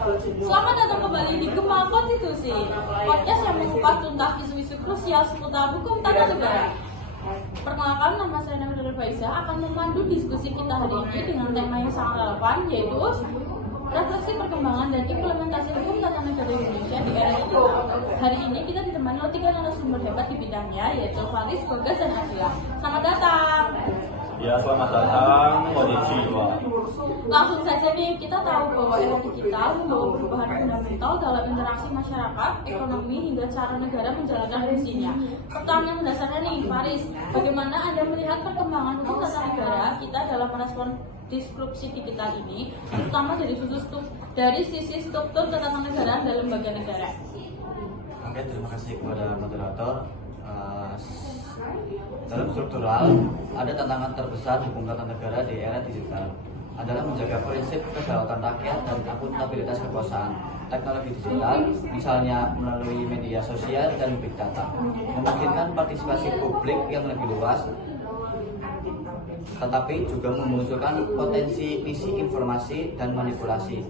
Selamat datang kembali di Gemah Konstitusi, podcast yang mengupas tuntas isu-isu krusial seputar hukum tata negara. Perkenalkan, nama saya Nurul Faiza akan memandu diskusi kita hari ini dengan tema yang sangat relevan, yaitu refleksi perkembangan dan implementasi hukum tata negara Indonesia di era digital. Hari ini kita ditemani oleh 3 narasumber hebat di bidangnya, yaitu Faris, Bagas, dan Akila. Selamat datang. Ya, selamat datang, konnichiwa. Langsung saja nih, kita tahu bahwa era digital membawa perubahan fundamental dalam interaksi masyarakat, ekonomi, hingga cara negara menjalankan fungsinya. Pertanyaan mendasarnya nih, Faris, bagaimana Anda melihat perkembangan hukum tata negara kita dalam merespon disrupsi digital ini, terutama dari sisi struktur ketatanegaraan dan lembaga negara? Oke, terima kasih kepada moderator. Dalam struktural, ada tantangan terbesar hukum tata negara di era digital adalah menjaga prinsip kedaulatan rakyat dan akuntabilitas kekuasaan. Teknologi digital, misalnya melalui media sosial dan big data, memungkinkan partisipasi publik yang lebih luas, tetapi juga memunculkan potensi misinformasi dan manipulasi.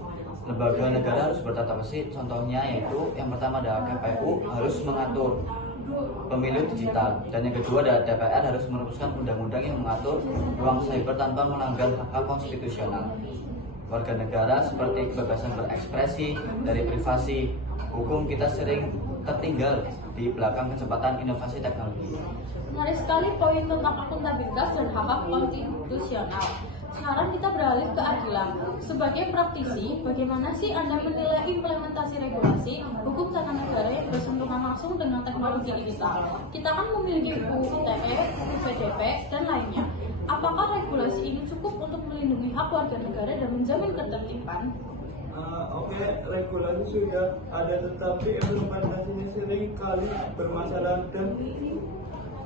Lembaga negara harus bertata bersih, contohnya yaitu yang pertama adalah KPU harus mengatur pemilu digital, dan yang kedua adalah DPR harus merumuskan undang-undang yang mengatur ruang cyber tanpa melanggar hak konstitusional warga negara seperti kebebasan berekspresi, dari privasi. Hukum kita sering tertinggal di belakang kecepatan inovasi teknologi. Menarik sekali poin tentang akuntabilitas dan hak konstitusional. Sekarang kita beralih ke Akila. Sebagai praktisi, bagaimana sih Anda menilai implementasi regulasi hukum tata negara yang bersentuhan langsung dengan teknologi digital? Kita kan memiliki UU ITE, UU PDP, dan lainnya. Apakah regulasi ini cukup untuk melindungi hak warga negara dan menjamin ketertiban? Oke, regulasi sudah ada, tetapi implementasinya sering kali bermasalah dan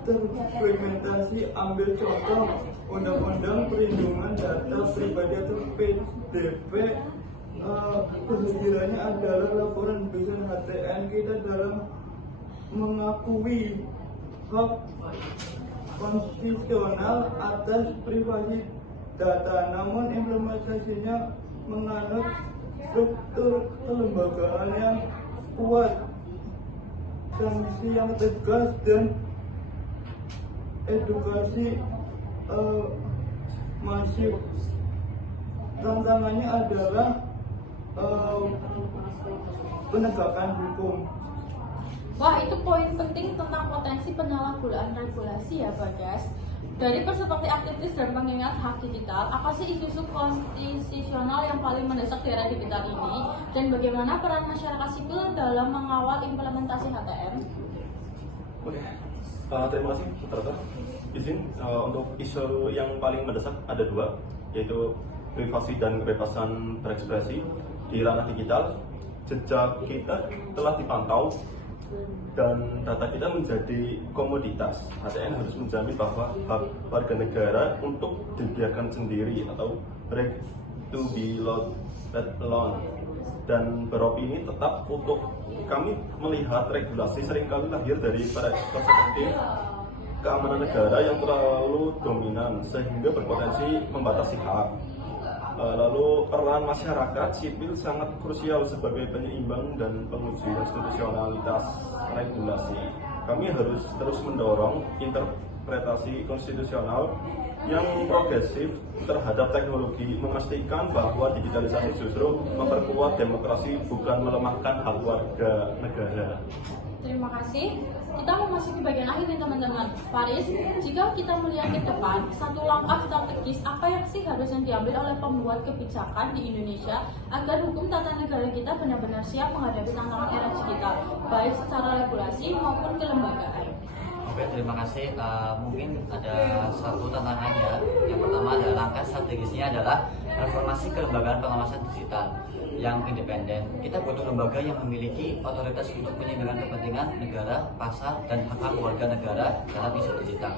terfragmentasi. Ambil contoh Undang-Undang Perlindungan Data Pribadi atau PDP, kehadirannya adalah laporan business HTN kita dalam mengakui hak konstitusional atas privasi data, namun implementasinya menganut struktur kelembagaan yang kuat, sanksi yang tegas, dan edukasi masif. Tantangannya adalah penegakan hukum. Wah, itu poin penting tentang potensi penyalahgunaan regulasi ya, Bagas. Dari perspektif aktivis dan pengingat hak digital, apa sih isu konstitusional yang paling mendesak di era digital ini, dan bagaimana peran masyarakat sipil dalam mengawal implementasi HTM? Oke, terima kasih, moderator. Izin untuk isu yang paling mendesak ada 2, yaitu privasi dan kebebasan berekspresi di ranah digital. Jejak kita telah dipantau dan data kita menjadi komoditas. HTN harus menjamin bahwa hak warga negara untuk dibiarkan sendiri atau right to be let alone dan beropini tetap utuh. Kami melihat regulasi seringkali lahir dari perspektif keamanan negara yang terlalu dominan sehingga berpotensi membatasi hak. Lalu peran masyarakat sipil sangat krusial sebagai penyeimbang dan penguji konstitusionalitas regulasi. Kami harus terus mendorong interpretasi konstitusional yang progresif terhadap teknologi, memastikan bahwa digitalisasi justru memperkuat demokrasi, bukan melemahkan hak warga negara. Terima kasih. Kita memasuki bagian akhir nih, teman-teman. Faris, jika kita melihat ke depan, satu langkah strategis apa yang sih harusnya diambil oleh pembuat kebijakan di Indonesia agar hukum tata negara kita benar-benar siap menghadapi tantangan era digital, baik secara regulasi maupun kelembagaan? Oke, terima kasih. Mungkin ada satu tantangan ya. Yang pertama adalah langkah strategisnya adalah reformasi kelembagaan pengawasan digital yang independen. Kita butuh lembaga yang memiliki otoritas untuk menyeimbangkan kepentingan negara, pasar, dan hak-hak warga negara dalam isu digital.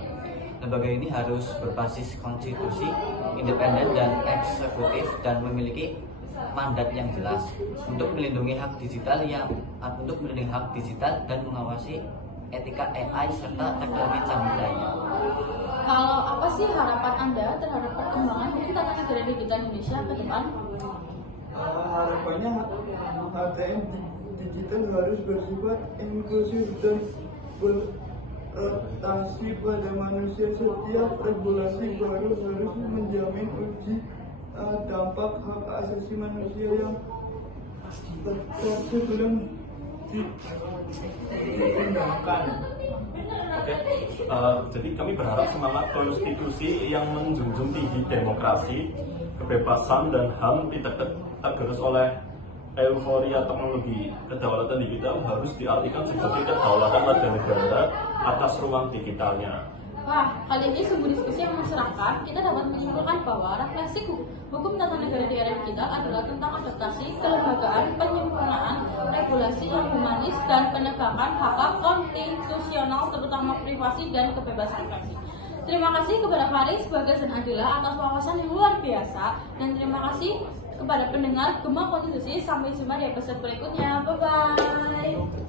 Lembaga ini harus berbasis konstitusi, independen dan eksekutif, dan memiliki mandat yang jelas untuk melindungi hak digital dan mengawasi etika AI serta teknologi canggih lainnya. Kalau apa sih harapan Anda terhadap perkembangan hukum tata negara digital Indonesia ke depan? harapannya HTM digital harus bersifat inklusif dan beradaptasi pada manusia. Setiap regulasi baru harus menjamin uji dampak hak asasi manusia yang tepat sebelum diundangkan. Oke, jadi kami berharap semangat konstitusi yang menjunjung tinggi demokrasi, kebebasan dan HAM tidak tergerus oleh euforia teknologi. Kedaulatan digital harus diartikan sebagai kedaulatan warga negara atas ruang digitalnya. Wah, kali ini sungguh diskusi yang masyarakat, kita dapat menyimpulkan bahwa refleksi hukum tata negara di era digital adalah tentang adaptasi, kelembagaan, penyempurnaan, regulasi yang humanis, dan penegakan hak-hak konstitusional terutama privasi dan kebebasan ekspresi. Terima kasih kepada Faris, Bagas, dan Adila atas wawasan yang luar biasa, dan terima kasih kepada pendengar Gema Konstitusi. Sampai jumpa di episode berikutnya. Bye-bye.